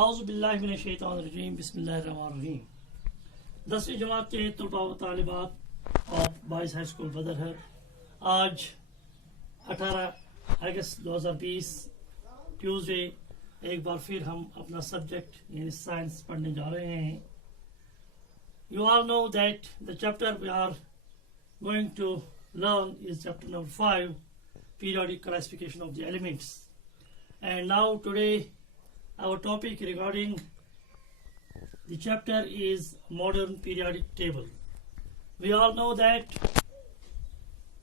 आउज़ुबिल्लाहिमिनश्शैतानिर्रजीम बिस्मिल्लाहिर्रहमानिर्रहीम 10वीं जमात के तलबा व तालिबात और बॉयज़ हाई स्कूल बदरहर आज 18 अगस्त 2020 ट्यूसडे एक बार फिर हम अपना सब्जेक्ट यानी साइंस पढ़ने जा रहे हैं. You all know that the chapter we are going to learn is chapter number 5, periodic classification of the elements. And now today our topic regarding the chapter is modern periodic table. We all know that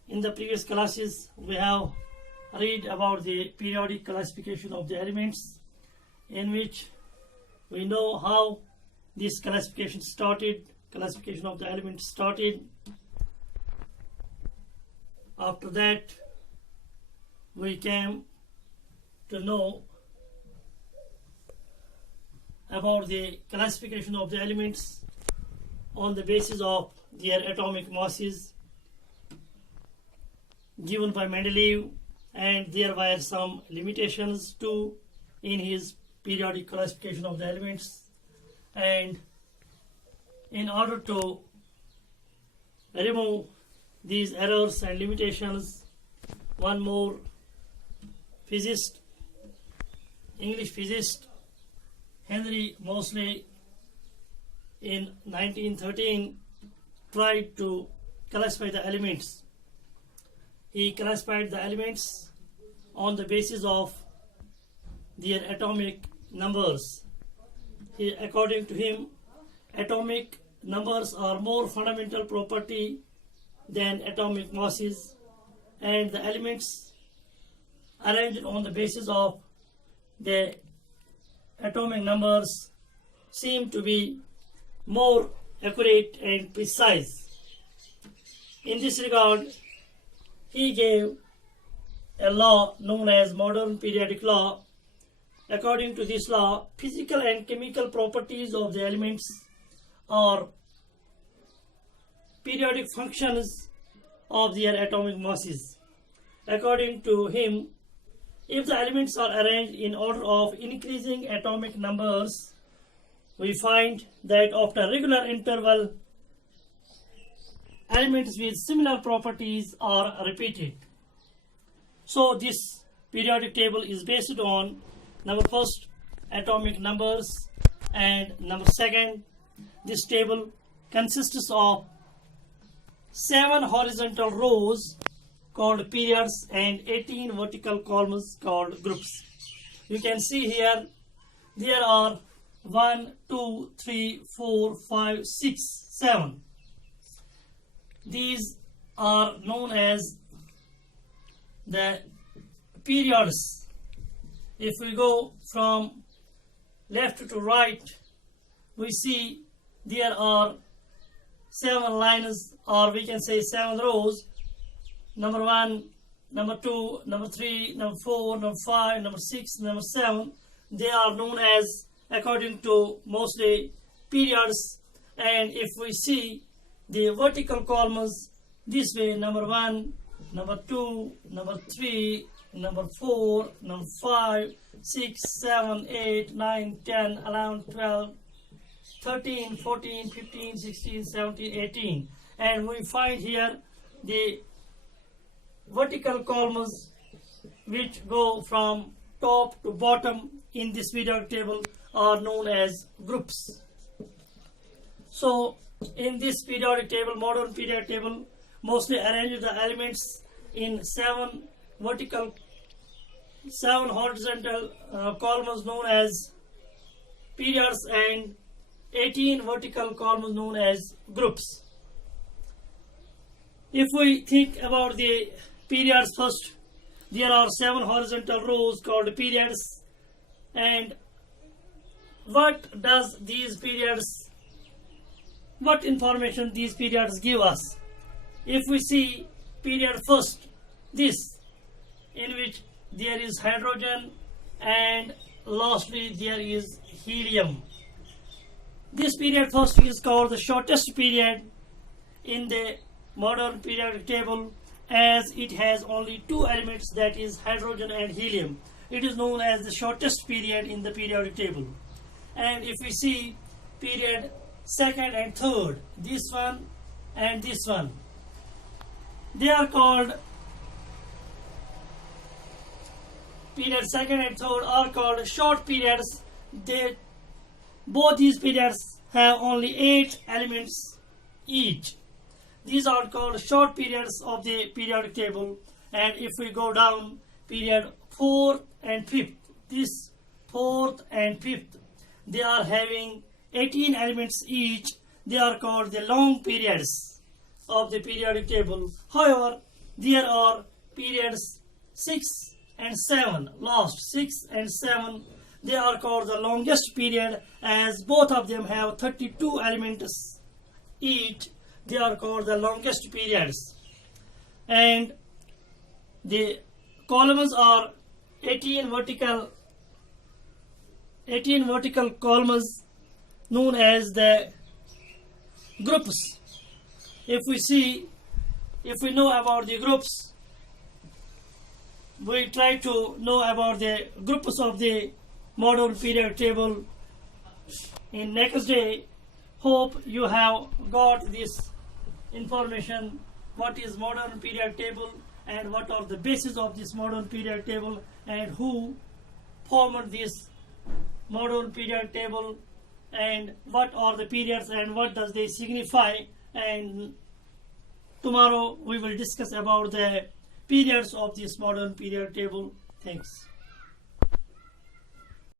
in the previous classes we have read about the periodic classification of the elements, in which we know how this classification of the elements started. After that we came to know about the classification of the elements on the basis of their atomic masses given by Mendeleev, and there were some limitations too in his periodic classification of the elements. And in order to remove these errors and limitations, one more physicist, English physicist, Henry Moseley, in 1913 tried to classify the elements. He classified the elements on the basis of their atomic numbers. According to him, atomic numbers are more fundamental property than atomic masses, and the elements arranged on the basis of the atomic numbers seem to be more accurate and precise. In this regard, he gave a law known as modern periodic law. According to this law, physical and chemical properties of the elements are periodic functions of their atomic masses. According to him, if the elements are arranged in order of increasing atomic numbers, we find that after regular interval, elements with similar properties are repeated. So this periodic table is based on number first, atomic numbers, and number second, this table consists of 7 horizontal rows called periods and 18 vertical columns called groups. You can see here there are 1, 2, 3, 4, 5, 6, 7. These are known as the periods. If we go from left to right, we see there are 7 lines, or we can say 7 rows. Number 1, number 2, number 3, number 4, number 5, number 6, number 7. They are known as, according to Moseley, periods. And if we see the vertical columns this way, number 1, number 2, number 3, number 4, number 5, 6, 7, 8, 9, 10, 11, 12, 13, 14, 15, 16, 17, 18. And we find here the vertical columns which go from top to bottom in this periodic table are known as groups. So in this periodic table, modern periodic table, mostly arranged the elements in 7 horizontal columns known as periods and 18 vertical columns known as groups. If we think about the periods first, there are 7 horizontal rows called periods. And what information these periods give us? If we see period first, this, in which there is hydrogen and lastly there is helium. This period first is called the shortest period in the modern periodic table, as it has only 2 elements, that is hydrogen and helium. It is known as the shortest period in the periodic table. And if we see period second and third, this one and this one, they are called period second and third are called short periods. Both these periods have only 8 elements each. These are called short periods of the periodic table. And if we go down, period 4th and 5th, this 4th and 5th, they are having 18 elements each. They are called the long periods of the periodic table. However, there are periods 6 and 7, last 6 and 7, they are called the longest period, as both of them have 32 elements each. They are called the longest periods. And the columns are 18 vertical columns known as the groups. If we know about the groups, we try to know about the groups of the modern periodic table in next day. Hope you have got this information, what is modern periodic table and what are the bases of this modern periodic table and who formed this modern periodic table and what are the periods and what does they signify. And tomorrow we will discuss about the periods of this modern periodic table. Thanks.